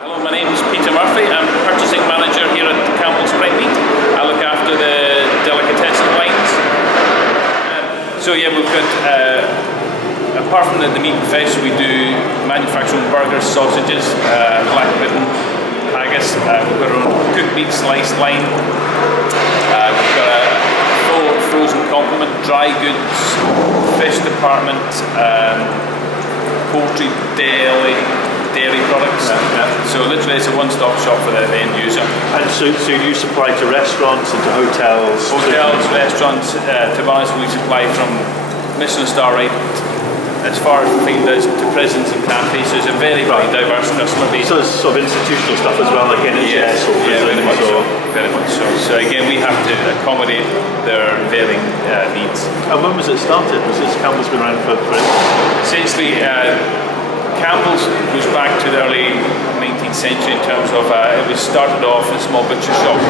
Hello, my name is Peter Murphy. I'm purchasing manager here at Campbell's Prime Meat. I look after the delicatessen lines. So yeah, we've got, apart from the meat and fish, we do manufacturing burgers, sausages, black pudding, haggis. We've got our own cooked meat sliced line. We've got a full frozen complement, dry goods, fish department, poultry, dairy products. So literally it's a one-stop shop for the end user. And so you supply to restaurants and to hotels? Hotels, restaurants, to be honest, we supply from Michelin star right as far as food does to prisons and cafes. So it's a very diverse customer base. So it's sort of institutional stuff as well, like NHS or prisons? Very much so. Very much so. So again, we have to accommodate their varying needs. And when was it started? Was this Campbell's been around for Essentially, Campbell's goes back to the early 19th century in terms of it was started off in a small butcher shop,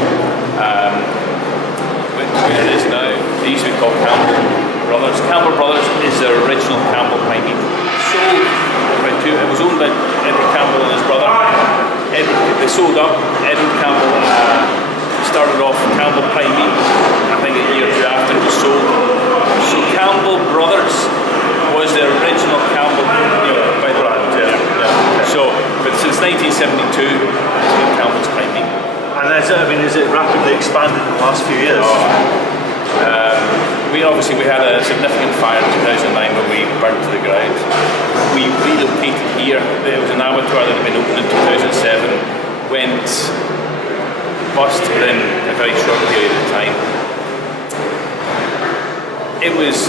where it is now. It used to be called Campbell Brothers. Campbell Brothers is the original Campbell Prime Meat. Sold by two. It was owned by Edward Campbell and his brother. They sold up. Edward Campbell started off Campbell Prime Meat. I think a year or two after it was sold. So Campbell Brothers was the original Campbell, by the brand. So, but since 1972, it's been Campbell's Prime Meat. And is it rapidly expanded in the last few years? We had a significant fire in 2009 when we burnt to the ground. We relocated here. There was an abattoir that had been opened in 2007, went bust within a very short period of time. It was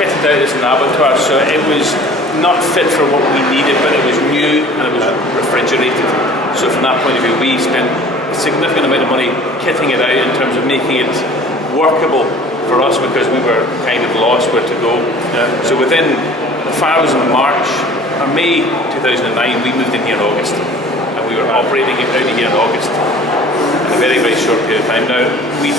kitted out as an abattoir, so it was not fit for what we needed, but it was new and it was refrigerated. So from that point of view, we spent a significant amount of money kitting it out in terms of making it workable for us, because we were kind of lost where to go. So within, the fire was in May 2009, we moved in here in August, and we were operating it out of here in August in a very, very short period of time. Now, we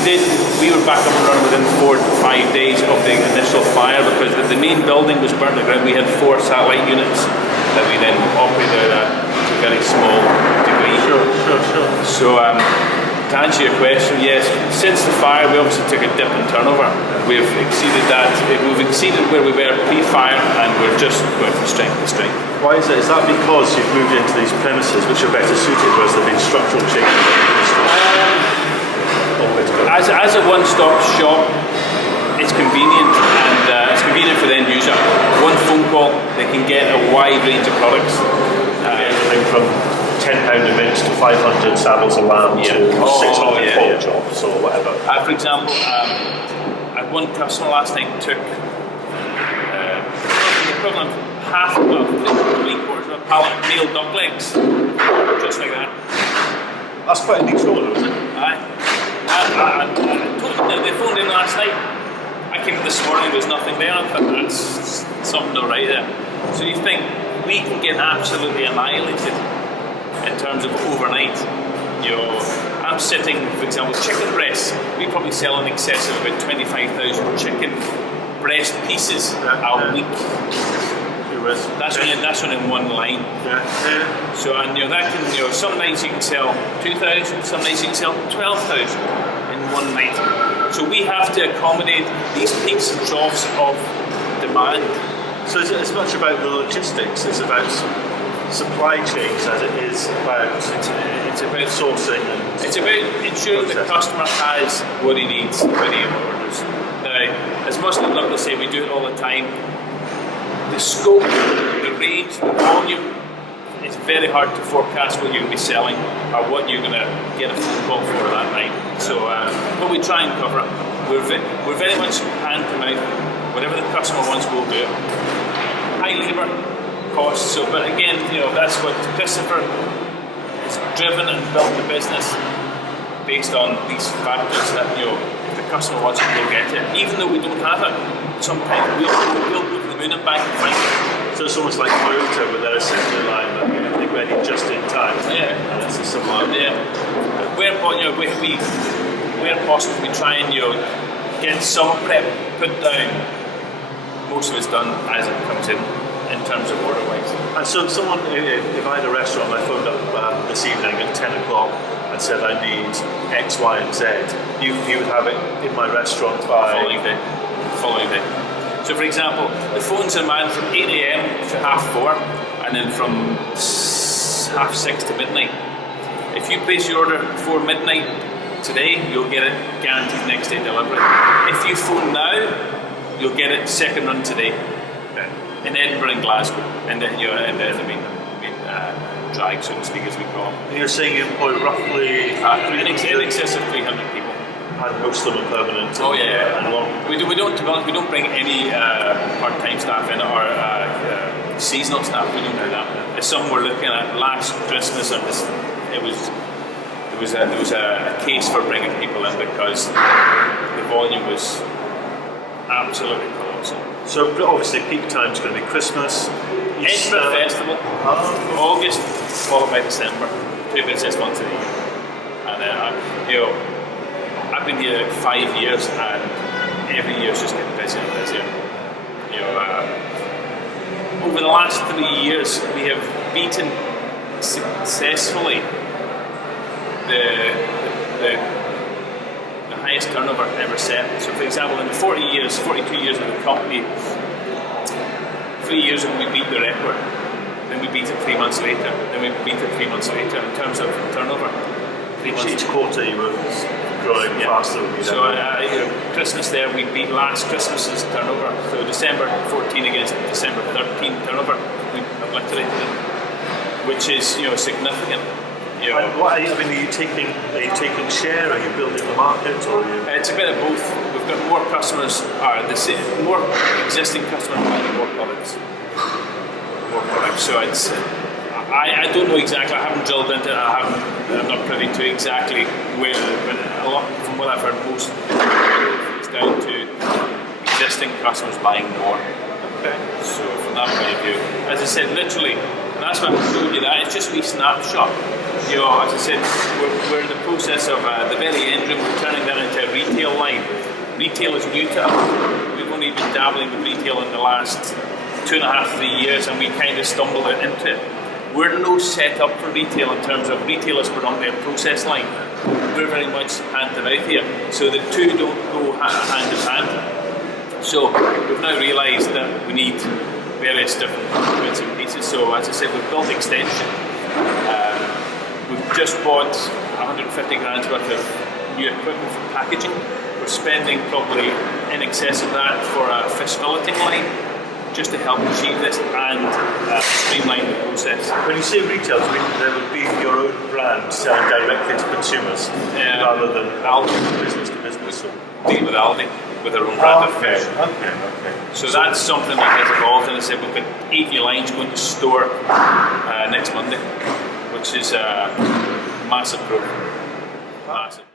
were back up and running within 4 to 5 days of the initial fire, because the main building was burnt to the ground. We had 4 satellite units that we then operated at a very small degree. Sure. So, to answer your question, yes, since the fire we obviously took a dip in turnover. We've exceeded that. We've exceeded where we were pre-fire, and we're just going from strength to strength. Why is that? Is that because you've moved into these premises which are better suited, or has there been structural changes in the industry? As a one-stop shop, it's convenient, and it's convenient for the end user. One phone call, they can get a wide range of products. Everything from £10 a mince to 500 saddles of lamb to 600 pork chops or whatever. For example, I had one customer last night took the equivalent of half of 3/4 of a pallet of male duck legs, just like that. That's quite a big order, isn't it? They phoned in last night. I came in this morning, there was nothing there. I thought that's something not right there. So you think we can get absolutely annihilated in terms of overnight. I'm sitting, for example, chicken breasts. We probably sell in excess of about 25,000 chicken breast pieces a week. That's only in one line. So, and that can, some nights you can sell 2,000, some nights you can sell 12,000 in one night. So we have to accommodate these peaks and troughs of demand. So is it as much about the logistics, it's about supply chains as it is about it's about sourcing, and it's about ensuring the customer has what he needs when he orders. Now, as much as I'd love to say we do it all the time, the scope, the range, the volume, it's very hard to forecast what you're going to be selling or what you're going to get a phone call for that night. So, but we try and cover it. We're very much hand to mouth. Whatever the customer wants, we'll do it. High labour costs. So, but again, that's what Christopher has driven and built the business based on these factors. That if the customer wants it, we'll get it. Even though we don't have it, sometimes we'll go to the moon and back and find it. So it's almost like Toyota with their assembly line that everything ready just in time. Yeah, and it's a similar. Yeah, where possible, we try and get some prep put down. Most of it's done as it comes in. in terms of order wise. And so someone, if I had a restaurant and I phoned up this evening at 10 o'clock and said I need X, Y and Z, you would have it in my restaurant by... Following day. So for example, the phones are manned from 8 AM to 4:30 and then from 6:30 to midnight. If you place your order before midnight today, you'll get it guaranteed next day delivery. If you phone now, you'll get it second run today. In Edinburgh and Glasgow, and then in the main drag, so to speak, as we call them. And you're saying you employ roughly in excess of 300 people, and most of them are permanent. Oh yeah, and long. We don't. To be honest, we don't bring any part-time staff in or seasonal staff. We don't do that. As some were looking at last Christmas, and there was a case for bringing people in because the volume was absolutely colossal. So obviously peak time is going to be Christmas, Easter. Edinburgh Festival, August, followed by December. 2 busiest months of the year. And I've been here 5 years, and every year it's just getting busier and busier. Over the last 3 years, we have beaten successfully the highest turnover ever set. So for example, in the 42 years of the company, 3 years ago we beat the record, then we beat it 3 months later, then we beat it 3 months later in terms of turnover. Each quarter you were growing faster. So Christmas there, we beat last Christmas's turnover. So December 14 against December 13 turnover, we obliterated it, which is significant. And what are you taking share? Are you building the market, or It's a bit of both. We've got more customers, more existing customers buying more products. So it's. I don't know exactly. I haven't drilled into it. I'm not privy to exactly where, but a lot from what I've heard, most is down to existing customers buying more. Okay. So from that point of view, as I said, literally, and that's why I'm showing you that. It's just a wee snapshot. As I said, we're in the process of the very end room. We're turning that into a retail line. Retail is new to us. We've only been dabbling with retail in the last 2.5, 3 years, and we kind of stumbled into it. We're no set up for retail in terms of retail is predominantly a process line. We're very much hand to mouth here, so the two don't go hand in hand. So we've now realised that we need various different bits and pieces. So as I said, we've built extension. We've just bought 150 grand worth of new equipment for packaging. We're spending probably in excess of that for a fish filleting line, just to help achieve this and streamline the process. When you say retail, I mean there would be your own brand selling directly to consumers rather than Aldi, business to business. Deal with Aldi with their own brand of fish. Okay. So that's something that has evolved, and I said we've got 8 new lines going to store next Monday, which is a massive growth. Massive.